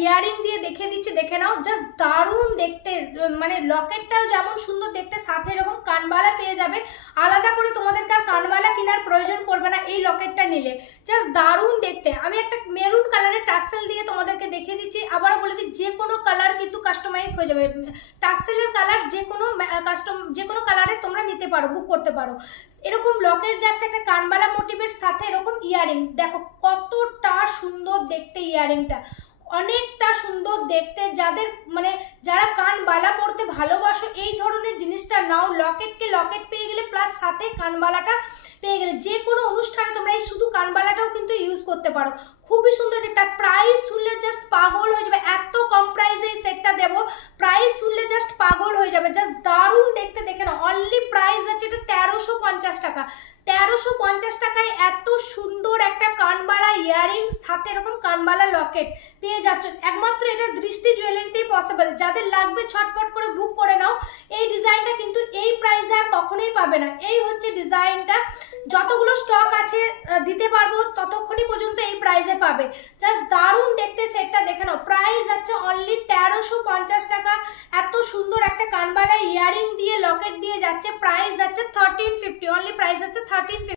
Earring দিয়ে দেখিয়ে দিচ্ছি, দেখে নাও। জাস্ট দারুণ দেখতে, মানে লকেটটাও যেমন সুন্দর দেখতে, সাথে এরকম কানবালা পেয়ে যাবে। আলাদা করে তোমাদেরকে আর কানবালা কেনার প্রয়োজন পড়বে না এই লকেটটা নিলে। জাস্ট দারুণ দেখতে। আমি একটা মেরুন কালারের টাসেল দিয়ে তোমাদেরকে দেখিয়ে দিচ্ছি। আবারও বলে দিই, যে কোনো কালার কিন্তু কাস্টমাইজ হয়ে যাবে। টাসেলের কালার যে কোনো কালারে তোমরা নিতে পারো, বুক করতে পারো। এরকম লকেট যাচ্ছে একটা কানবালা মোটিভের সাথে এরকম ইয়ারিং। দেখো কতটা সুন্দর দেখতে ইয়ারিংটা, অনেকটা সুন্দর দেখতে। যাদের মানে যারা কানবালা পরতে ভালোবাসো এই ধরনের জিনিসটা নাও। লকেটকে লকেট পেয়ে গেলে, প্লাস সাথে কানবালাটা পেয়ে গেলে, যে কোনো অনুষ্ঠানে তোমরা এই শুধু কানবালাটাও কিন্তু ইউজ করতে পারো। খুবই সুন্দর দেখতে। প্রাইস শুনলে জাস্ট পাগল হয়ে যাবে, এত কম প্রাইসে এই সেটটা দেবো। প্রাইস শুনলে জাস্ট পাগল হয়ে যাবে, জাস্ট দারুণ দেখতে। দেখে না, অনলি প্রাইস আছে এটা 1350 টাকা। 1350 টাকায় এত সুন্দর একটা কানবালা ইয়ারিংস সাথে এরকম কানবালা লকেট পেয়ে যাচ্ছ। একমাত্র এটা দৃষ্টি জুয়েলারিতেই পসিবল। যাদের লাগবে ছটপট করে বুক করে নাও। এই ডিজাইনটা কিন্তু এই প্রাইসে আর কখনোই পাবে না। এই হচ্ছে ডিজাইনটা। যতগুলো স্টক আছে দিতে পারবো, ততক্ষণই পর্যন্ত এই প্রাইসে পাবে। জাস্ট দারুণ দেখতে সেটটা, দেখে নাও। প্রাইস আছে অনলি 1350 টাকা। এত সুন্দর একটা কানবালা ইয়ারিং দিয়ে লকেট দিয়ে যাচ্ছে। প্রাইস যাচ্ছে 1350, অনলি প্রাইস আছে 1350।